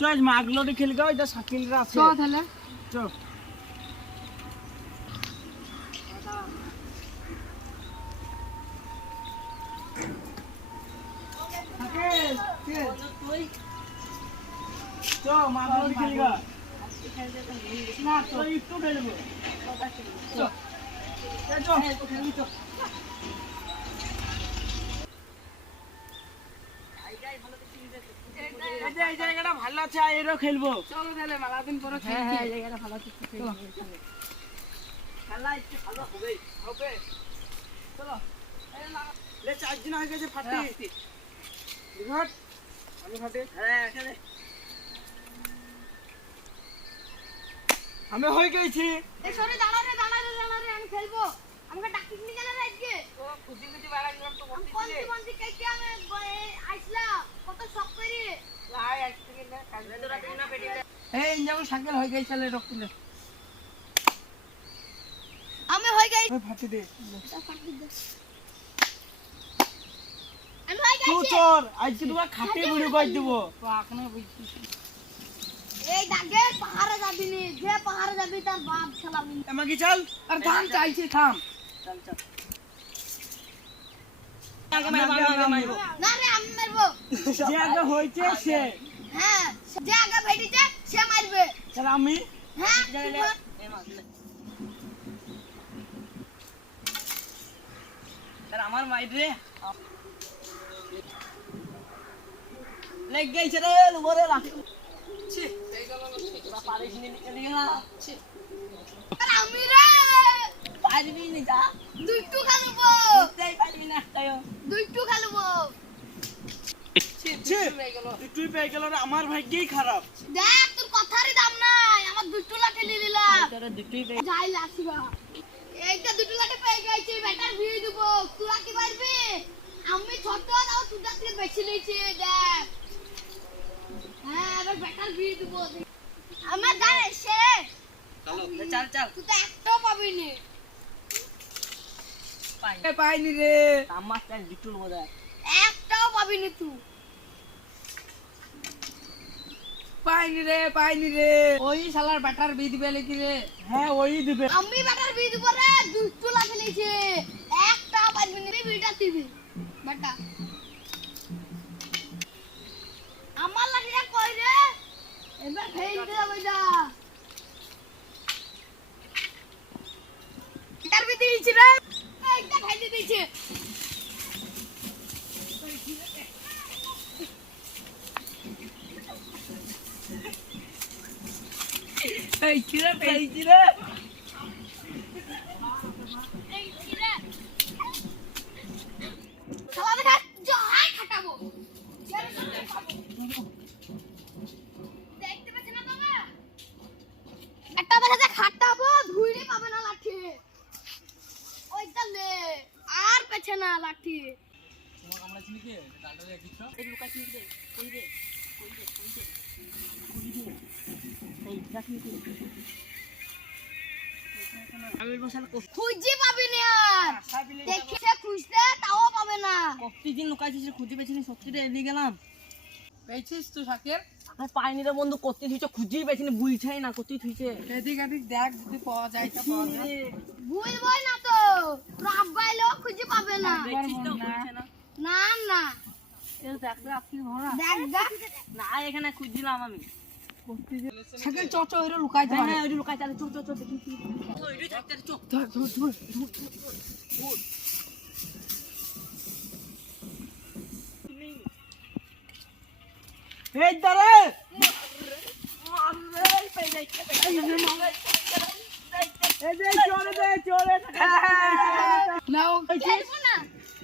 চল মাগলোটি খেলি গো এটা সাকিলরা আছে। চ তাহলে। চল। চ মাগলোটি খেলি গো না তো একটু খেলব চল। এই জায়গাটা ভালো আছে এরও খেলব। চলো তাহলে মেলা পরে হ্যাঁ, হ্যাঁ, এই জায়গাটা ভালো আছে খেলা একটু ভালো হবে হবে চলো লে চার দিন হয়ে গেছে ফাটি বিঘট আমি ফাটি হ্যাঁ এখানে আমি হয়ে গেছি এই সরে দাঁড়া রে দাঁড়া রে দাঁড়া রে আমি খেলব আমাকে ডাকিস নি কেন রে আজকে খুশি খুশি বেড়া গেলাম তো আমি কোন জীবনটি কেটে আমি ব- আইসলাম কত শখ করি এই যেমন সাইকেল হয়ে গেছে তাহলে রক্ত লে আমি হয়ে গেছি। ফাটি দে। তুই গেছি আজকে তোমার খাটে ভিডিও করে দেবো। তো এখনও এই দাগে পাহাড়ে যাবি নি যে পাহাড়ে যাবি তার বাপ খেলাবি নি। আমাকে চল? আর থাম চাইছি থাম। চল চল। না রে আমি মারবো যে আগে হয়েছে সে। হ্যাঁ যে আগে ভেটিছে সে মারবে তাহলে আমি? হ্যাঁ আমার মাইর রে। লেগ গেছে রে উপরে লাঠি। ছি। পারিস নি চলে গেলা ছি। আমি রে। পারবি নি যা। দুইটু খেলব তাই পারবি না তাইও দুইটু খেলব ছি তুই পেয়ে গেল আমার ভাগ্যই খারাপ। দেখ তোর কথারই দাম নাই আমার দুইটু লাঠি নিয়ে নিলাম যাই লাঠিবা এইটা দুটো লাঠি পেয়ে গেছি ব্যাটার ভিড় দিব। তোরা কি পারবি? আমি ছোট তাও তোদের থেকে বেশি নিয়েছি দেখ। হ্যাঁ এবার ব্যাটার ভিড় দিব। আমার গান এসে। চল চল তুই তো একটাও পাবি নি। পাই। পাইনি রে। আমার চাল দুটো বোধহয় একটাও পাবি নি তুই। পাইনি রে পাইনি রে। ওই শালার ব্যাটার বিধ বেলে কি রে? হ্যাঁ ওই দিবে। আমি ব্যাটার ভিড় দিব রে দুটো লাঠি নিয়েছি একটাও পারবি নি ভিড়টা দিবি। বেটা আমার লাঠিটা কই রে? এবার ফেলতে যাবে যা ব্যাটার ভিড় দিয়েছি রে। এইটা ফেলে দিয়েছি। এই কি রে পেয়েছি রে এইছি রে খাওয়া দেখা জয় খাটাবো দেখতে পাচ্ছ না তোমরা লাঠি ওইটা লে আর পেছে না লাঠি আমি বসাল খুঁজে পাবি না। দেখে খুঁজতে তাও পাবে না। প্রতিদিন লুকাইছিস খুঁজে পেয়েছি সত্যি রে এদিকে গেলাম। পেয়েছিস তুই সাকের আর পাইনি রে বন্ধু করতে থুইছে খুঁজেই পেয়েছি না বুঝছাই না করতে থুইছে। এদিক এদিক দেখ যদি পাওয়া যায় তো পাওয়া যায়। না তো রাব গাইলেও খুঁজে পাবে না। দেখছিস তো বুঝছে না। না না। এই দেখতে আপনি ভরা। দেখ দেখ। না এখানে খুঁজছিলাম আমি। সাকের চ চ ওইটা লুকাইতে হ্যাঁ পারে হ্যাঁ ওই লুকাই চালে চো চো চো দেখি কি ওই থাকতে চো ধর ধর ধর এই দাঁড়ে নাও খেলব না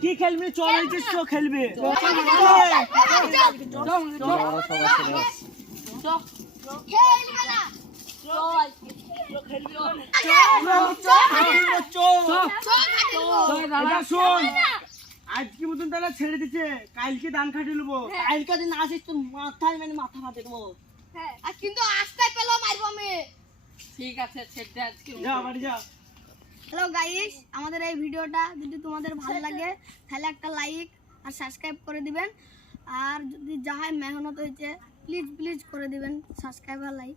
কি খেলবি চল হয়েছিস তো খেলবি খেলবে না এটা শোন আজকে মতন ছেড়ে দিছে কালকে দান খাটি নেব কালকে আসিস তোর মানে মাথা দেবো কিন্তু পেল আমি ঠিক আছে ছেড়ে আজকে যা বাড়ি যা হ্যালো গাইস আমাদের এই ভিডিওটা যদি তোমাদের ভালো লাগে তাহলে একটা লাইক আর সাবস্ক্রাইব করে দিবেন আর যদি যাহাই মেহনত হয়েছে প্লিজ প্লিজ করে দিবেন সাবস্ক্রাইবার লাইক